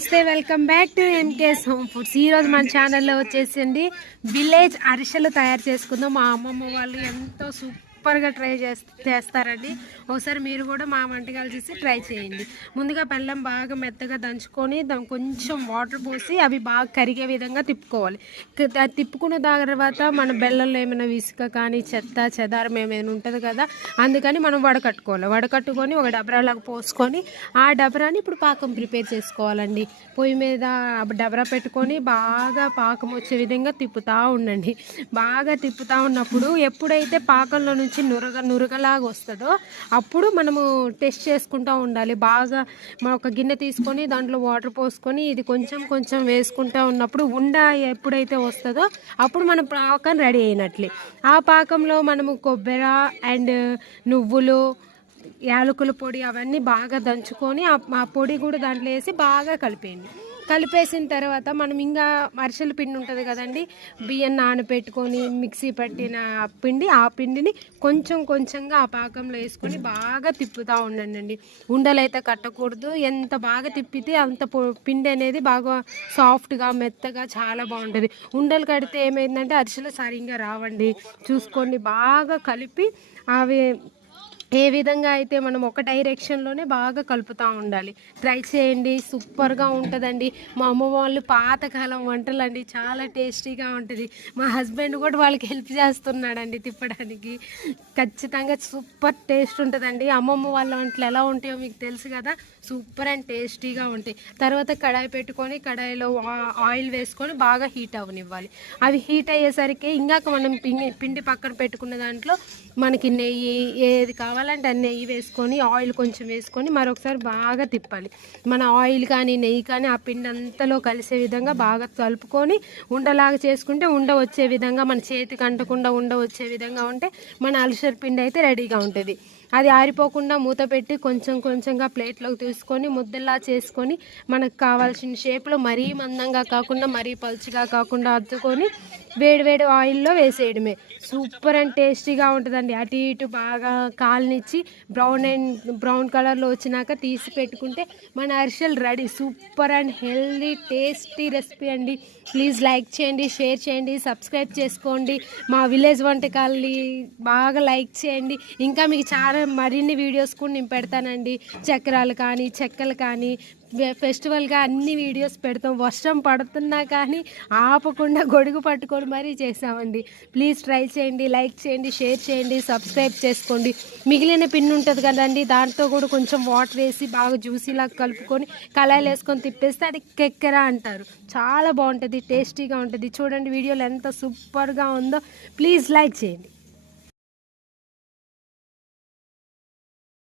నమస్తే welcome back to MKS home foods. ఈరోజు మన ఛానల్లో వచ్చేసింది విలేజ్ అరిసెలు తయారు చేసుకుందాం. మా అమ్మమ్మ వాళ్ళు ఎంతో సూపర్గా ట్రై చేస్తారండి. ఒకసారి మీరు కూడా మా వంటకాలు చూసి ట్రై చేయండి. ముందుగా బెల్లం బాగా మెత్తగా దంచుకొని దాని కొంచెం వాటర్ పోసి అవి బాగా కరిగే విధంగా తిప్పుకోవాలి. తిప్పుకున్న తర్వాత మన బెల్లంలో ఏమైనా ఇసుక కానీ చెత్త చెదారం ఏమైనా ఉంటుంది కదా అందుకని మనం వడకట్టుకోవాలి వడకట్టుకొని ఒక డబరాలాగా పోసుకొని ఆ డబరాని ఇప్పుడు పాకం ప్రిపేర్ చేసుకోవాలండి. పొయ్యి మీద డబరా పెట్టుకొని బాగా పాకం వచ్చే విధంగా తిప్పుతూ ఉండండి. బాగా తిప్పుతూ ఉన్నప్పుడు ఎప్పుడైతే పాకంలో నుంచి నురగ నురగలాగా వస్తుందో అప్పుడు మనము టెస్ట్ చేసుకుంటూ ఉండాలి. బాగా మనం ఒక గిన్నె తీసుకొని దాంట్లో వాటర్ పోసుకొని ఇది కొంచెం కొంచెం వేసుకుంటూ ఉన్నప్పుడు ఉండ ఎప్పుడైతే వస్తుందో అప్పుడు మన పాకం రెడీ అయినట్లే. ఆ పాకంలో మనము కొబ్బరి అండ్ నువ్వులు యాలకుల పొడి అవన్నీ బాగా దంచుకొని ఆ ఆ పొడి కూడా దాంట్లో వేసి బాగా కలిపేయండి. కలిపేసిన తర్వాత మనం ఇంకా అరిసెల పిండి ఉంటుంది కదండి బియ్యం నానబెట్టుకొని మిక్సీ పట్టిన పిండి ఆ పిండిని కొంచెం కొంచెంగా ఆ పాకంలో వేసుకొని బాగా తిప్పుతూ ఉండండి. ఉండలు అయితే కట్టకూడదు ఎంత బాగా తిప్పితే అంత పిండి అనేది బాగా సాఫ్ట్గా మెత్తగా చాలా బాగుంటుంది. ఉండలు కడితే ఏమైందంటే అరిసెలు సరిగ్గా రావండి. చూసుకోండి బాగా కలిపి అవి ఏ విధంగా అయితే మనం ఒక డైరెక్షన్లోనే బాగా కలుపుతూ ఉండాలి. ట్రై చేయండి సూపర్గా ఉంటుందండి. మా అమ్మ వాళ్ళు పాతకాలం వంటలు అండి చాలా టేస్టీగా ఉంటుంది. మా హస్బెండ్ కూడా వాళ్ళకి హెల్ప్ చేస్తున్నాడండి తిప్పడానికి. ఖచ్చితంగా సూపర్ టేస్ట్ ఉంటుందండి. అమ్మమ్మ వాళ్ళ వంటలు ఎలా ఉంటాయో మీకు తెలుసు కదా? సూపర్ అండ్ టేస్టీగా ఉంటాయి. తర్వాత కడాయి పెట్టుకొని కడాయిలో ఆ- ఆయిల్ వేసుకొని బాగా హీట్ అవ్వనివ్వాలి అవి హీట్ అయ్యేసరికి ఇందాక మనం పిండి పిండి పక్కన పెట్టుకున్న దాంట్లో మనకి నెయ్యి ఏది కావాలంటే ఆ నెయ్యి వేసుకొని ఆయిల్ కొంచెం వేసుకొని మరొకసారి బాగా తిప్పాలి. మన ఆయిల్ కానీ నెయ్యి కానీ ఆ పిండి అంతలో కలిసే విధంగా బాగా కలుపుకొని ఉండలాగా చేసుకుంటే ఉండ వచ్చే విధంగా మన చేతికి అంటకుండా ఉండ వచ్చే విధంగా ఉంటే మన అల్సర్ పిండి అయితే రెడీగా ఉంటుంది. అది ఆరిపోకుండా మూత పెట్టి కొంచెం కొంచెంగా ప్లేట్లోకి తీసుకొని ముద్దలా చేసుకొని మనకు కావాల్సిన షేప్లో మరీ మందంగా కాకుండా మరీ పలుచగా కాకుండా అద్దుకొని వేడి వేడి ఆయిల్లో వేసేయడమే. సూపర్ అండ్ టేస్టీగా ఉంటుందండి. అటు ఇటు బాగా కాలనిచ్చి బ్రౌన్ అండ్ బ్రౌన్ కలర్లో వచ్చినాక తీసి పెట్టుకుంటే మన అరిసెలు ready. Super and healthy tasty recipe అండి. ప్లీజ్ లైక్ చేయండి షేర్ చేయండి సబ్స్క్రైబ్ చేసుకోండి. మా విలేజ్ వంటకాలని బాగా లైక్ చేయండి. ఇంకా మీకు చాలా మరిన్ని వీడియోస్ కూడా నేను పెడతానండి. చక్రాలు కానీ చెక్కలు కానీ ఫెస్టివల్గా అన్ని వీడియోస్ పెడతాం. వర్షం పడుతున్నా కానీ ఆపకుండా గొడుగు పట్టుకొని మరీ చేసామండి ప్లీజ్ ట్రై చేయండి లైక్ చేయండి షేర్ చేయండి సబ్స్క్రైబ్ చేసుకోండి. మిగిలిన పిన్ ఉంటుంది కదండి దాంతో కూడా కొంచెం వాటర్ వేసి బాగా జ్యూసీలాగా కలుపుకొని కళాయిలు వేసుకొని తిప్పేస్తే అది కెక్కెర అంటారు. చాలా బాగుంటుంది టేస్టీగా ఉంటుంది. చూడండి వీడియోలు ఎంత సూపర్గా ఉందో. ప్లీజ్ లైక్ చేయండి.